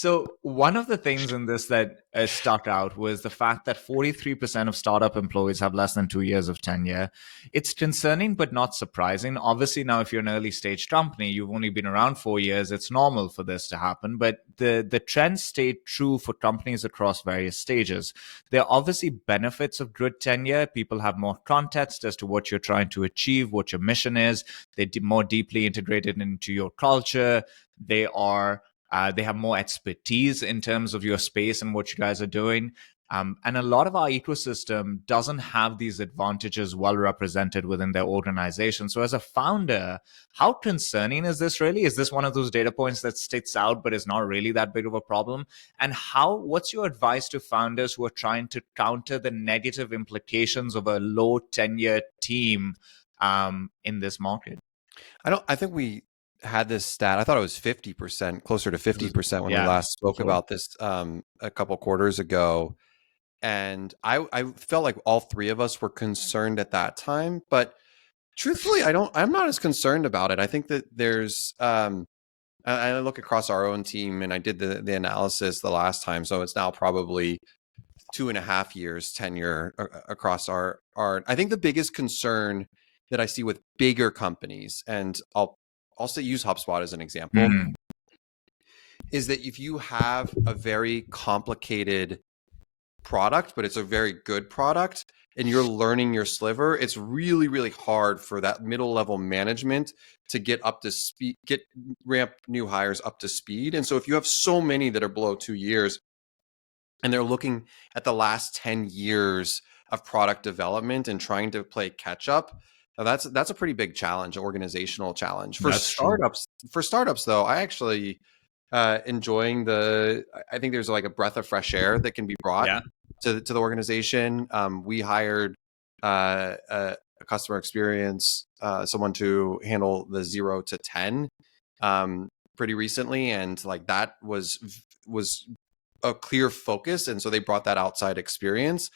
So one of the things in this that stuck out was the fact that 43% of startup employees have less than 2 years of tenure. It's concerning, but not surprising. Obviously, now if you're an early stage company, you've only been around 4 years. It's normal for this to happen, but the trend stayed true for companies across various stages. There are obviously benefits of good tenure. People have more context as to what you're trying to achieve, what your mission is. They're more deeply integrated into your culture. They have more expertise in terms of your space and what you guys are doing. And a lot of our ecosystem doesn't have these advantages well represented within their organization. So, as a founder, how concerning is this really? Is this one of those data points that sticks out but is not really that big of a problem? And what's your advice to founders who are trying to counter the negative implications of a low tenure team in this market? I think we had this stat. I thought it was 50%, closer to 50% when we Yeah, last spoke before. about this a couple quarters ago. And I felt like all three of us were concerned at that time. But truthfully, I'm not as concerned about it. I think that there's I look across our own team, and I did the analysis the last time. So it's now probably 2.5 years tenure across our I think the biggest concern that I see with bigger companies, and I'll say use HubSpot as an example, Mm. is that if you have a very complicated product, but it's a very good product, and you're learning your sliver, it's really, really hard for that middle level management to get up to speed, ramp new hires up to speed. And so if you have so many that are below 2 years, and they're looking at the last 10 years of product development and trying to play catch up, that's a pretty big challenge, organizational challenge. For That's true. startups though, I actually enjoying I think there's like a breath of fresh air that can be brought Yeah. to the organization. We hired a customer experience, someone to handle the 0 to 10 pretty recently, and like that was a clear focus, and so they brought that outside experience.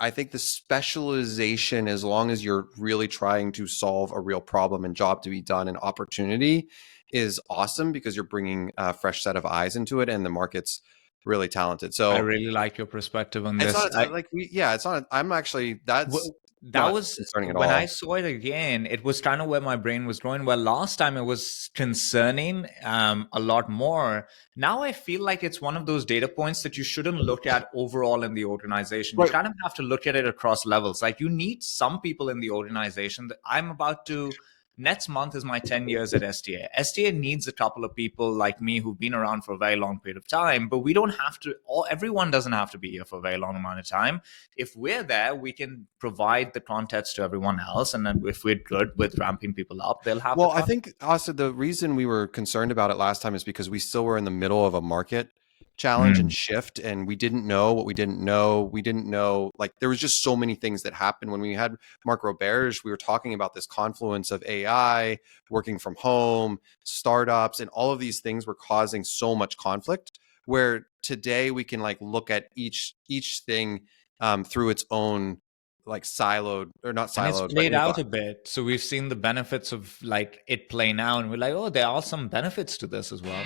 I think the specialization, as long as you're really trying to solve a real problem and job to be done and opportunity, is awesome because you're bringing a fresh set of eyes into it, and the market's really talented. I So really like your perspective on it's this. not like it's not. I'm actually that's That not was concerning at when I all. saw it again, it was kind of where my brain was going. Well, last time it was concerning a lot more. Now I feel like it's one of those data points that you shouldn't look at overall in the organization. You Right. kind of have to look at it across levels. Like you need some people in the organization that I'm about to. Next month is my 10 years at STA. STA needs a couple of people like me who've been around for a very long period of time, but we don't have to, everyone doesn't have to be here for a very long amount of time. If we're there, we can provide the context to everyone else. And then if we're good with ramping people up, they'll have the Well, I context. think also the reason we were concerned about it last time is because we still were in the middle of a market challenge and Mm. shift, and we didn't know what we didn't know. We didn't know, like, there was just so many things that happened. When we had Mark Roberge, we were talking about this confluence of AI, working from home, startups, and all of these things were causing so much conflict, where today we can like look at each thing through its own, like, siloed, or not And it's siloed, but played in a out a bit. So we've seen the benefits of like it playing out. And we're like, oh, there are some benefits to this as well.